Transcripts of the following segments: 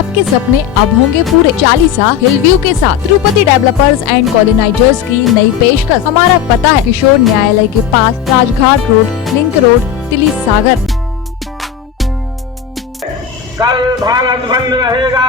आपके सपने अब होंगे पूरे। चालीसा हिल व्यू के साथ तिरुपति डेवलपर्स एंड कॉलोनाइजर्स की नई पेशकश। हमारा पता है किशोर न्यायालय के पास, राजघाट रोड, लिंक रोड, तिली सागर। कल भारत बंद रहेगा,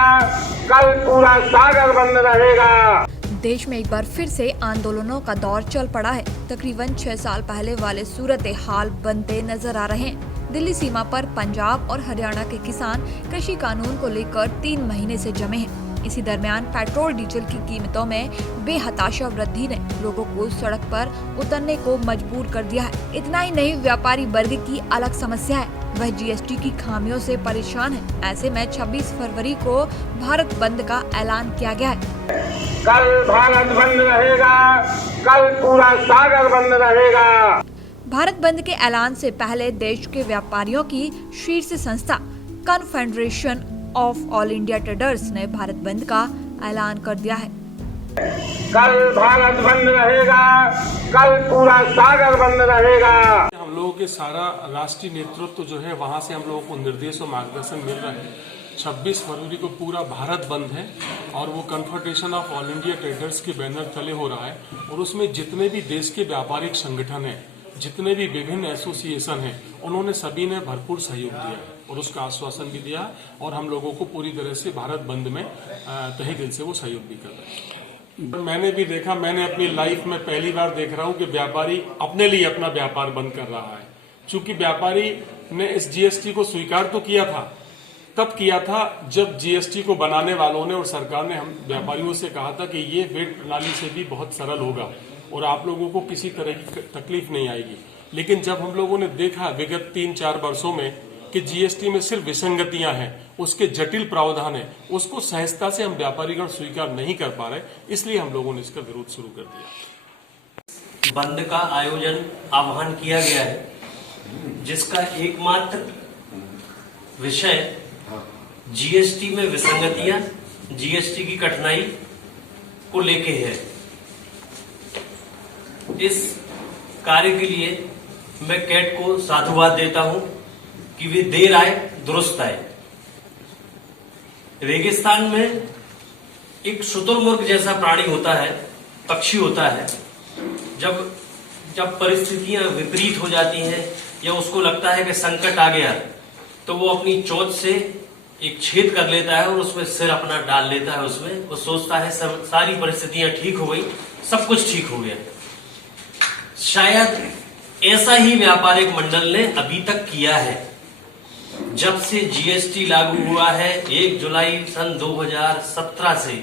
कल पूरा सागर बंद रहेगा। देश में एक बार फिर से आंदोलनों का दौर चल पड़ा है। तकरीबन 6 साल पहले वाले सूरत हाल बनते नजर आ रहे हैं। दिल्ली सीमा पर पंजाब और हरियाणा के किसान कृषि कानून को लेकर 3 महीने से जमे हैं। इसी दरमियान पेट्रोल डीजल की कीमतों में बेहताशा वृद्धि ने लोगों को सड़क पर उतरने को मजबूर कर दिया है। इतना ही नहीं, व्यापारी वर्ग की अलग समस्या है, वह जीएसटी की खामियों से परेशान है। ऐसे में 26 फरवरी को भारत बंद का ऐलान किया गया है। कल भारत बंद रहेगा, कल पूरा सागर बंद रहेगा। भारत बंद के ऐलान से पहले देश के व्यापारियों की शीर्ष संस्था confederation of all India traders ने भारत बंद का ऐलान कर दिया है। कल भारत बंद रहेगा, कल पूरा सागर बंद रहेगा। हम लोगों के सारा राष्ट्रीय नेतृत्व जो है वहां से हम लोगों को निर्देश और मार्गदर्शन मिल रहा है। 26 फरवरी को पूरा भारत बंद है और वो confederation of all India traders के बैनर तले हो रहा है और उसमें जितने भी देश के व्यापारिक संगठन हैं, जितने भी विभिन्न एसोसिएशन हैं, उन्होंने सभी ने भरपूर सहयोग दिया और उसका आश्वासन भी दिया और हम लोगों को पूरी तरह से भारत बंद में तहे दिल से वो सहयोग भी कर रहे हैं। मैंने भी देखा, मैंने अपनी लाइफ में पहली बार देख रहा हूं कि व्यापारी अपने लिए अपना व्यापार बंद कर रहा है। चूंकि व्यापारी ने इस जीएसटी को स्वीकार तो किया था, तब किया था जब जीएसटी को बनाने वालों ने और सरकार ने हम व्यापारियों से कहा था कि ये वेट प्रणाली से भी बहुत सरल होगा और आप लोगों को किसी तरह की तकलीफ नहीं आएगी। लेकिन जब हम लोगों ने देखा विगत 3-4 वर्षों में कि जीएसटी में सिर्फ विसंगतियां हैं, उसके जटिल प्रावधान है, उसको सहजता से हम व्यापारीगण स्वीकार नहीं कर पा रहे, इसलिए हम लोगों ने इसका विरोध शुरू कर दिया। बंद का आयोजन आह्वान किया गया है, जिसका एकमात्र विषय जीएसटी में विसंगतियां, जीएसटी की कठिनाई को लेके है। इस कार्य के लिए मैं कैट को साधुवाद देता हूं कि वे देर आए दुरुस्त आए। रेगिस्तान में एक शुतुरमुर्ग जैसा प्राणी होता है, पक्षी होता है। जब परिस्थितियां विपरीत हो जाती हैं या उसको लगता है कि संकट आ गया, तो वो अपनी चोंच से एक छेद कर लेता है और उसमें सिर अपना डाल लेता है। उसमें वो सोचता है सारी परिस्थितियां ठीक हो गई, सब कुछ ठीक हो गया। शायद ऐसा ही व्यापारिक मंडल ने अभी तक किया है। जब से जीएसटी लागू हुआ है 1 जुलाई सन 2017 से,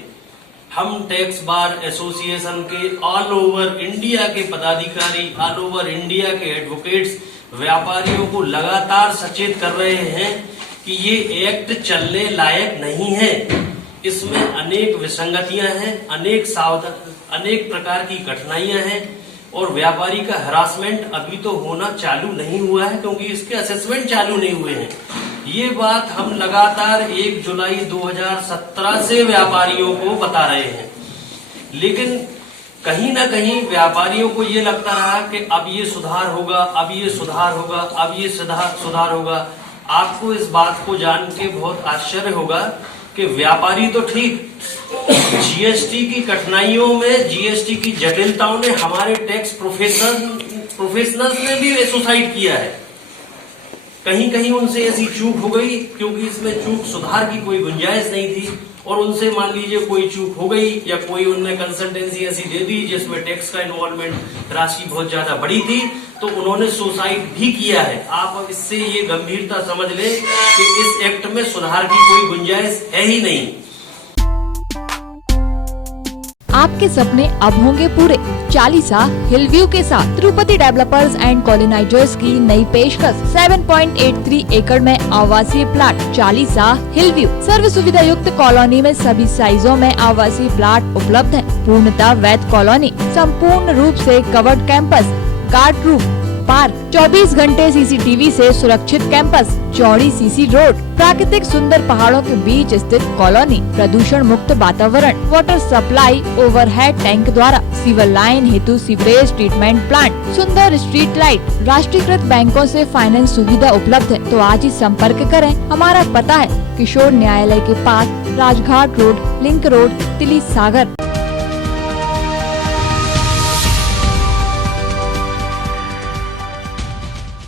हम टैक्स बार एसोसिएशन के ऑल ओवर इंडिया के पदाधिकारी, ऑल ओवर इंडिया के एडवोकेट्स व्यापारियों को लगातार सचेत कर रहे हैं कि ये एक्ट चलने लायक नहीं है। इसमें अनेक विसंगतियां हैं, अनेक प्रकार की कठिनाइयां हैं और व्यापारी का हरासमेंट अभी तो होना चालू नहीं हुआ है, क्योंकि इसके असेसमेंट चालू नहीं हुए हैं। ये बात हम लगातार 1 जुलाई 2017 से व्यापारियों को बता रहे हैं, लेकिन कहीं ना कहीं व्यापारियों को ये लगता रहा कि अब ये सुधार होगा, अब ये सुधार होगा, अब ये सुधार होगा। आपको इस बात को जान के बहुत आश्चर्य होगा कि व्यापारी तो ठीक, जीएसटी की कठिनाइयों में, जीएसटी की जटिलताओं ने हमारे टैक्स प्रोफेशनल्स ने भी सुसाइड किया है। कहीं कहीं उनसे ऐसी चूक हो गई, क्योंकि इसमें चूक सुधार की कोई गुंजाइश नहीं थी, और उनसे मान लीजिए कोई चूक हो गई या कोई उनने कंसल्टेंसी ऐसी दे दी जिसमें टैक्स का इन्वॉल्वमेंट राशि बहुत ज्यादा बड़ी थी, तो उन्होंने सुसाइड भी किया है। आप इससे ये गंभीरता समझ लें कि इस एक्ट में सुधार की कोई गुंजाइश है ही नहीं। आपके सपने अब होंगे पूरे। चालीसा हिल व्यू के साथ तिरुपति डेवलपर्स एंड कॉलोनाइजर्स की नई पेशकश। 7.83 एकड़ में आवासीय प्लाट। चालीसा हिल व्यू सर्व सुविधा युक्त कॉलोनी में सभी साइजों में आवासीय प्लाट उपलब्ध हैं। पूर्णतः वैध कॉलोनी, संपूर्ण रूप से covered campus, guard room, park, 24 घंटे सीसीटीवी से सुरक्षित कैंपस, चौड़ी सीसी रोड, प्राकृतिक सुंदर पहाड़ों के बीच स्थित कॉलोनी, प्रदूषण मुक्त वातावरण, वाटर सप्लाई ओवरहेड टैंक द्वारा, सीवर लाइन हेतु सीवरेज ट्रीटमेंट प्लांट, सुंदर स्ट्रीट लाइट, राष्ट्रीयकृत बैंकों से फाइनेंस सुविधा उपलब्ध है। तो आज ही संपर्क करें। हमारा पता है किशोर न्यायालय के पास, राजघाट रोड, लिंक रोड, तिली सागर।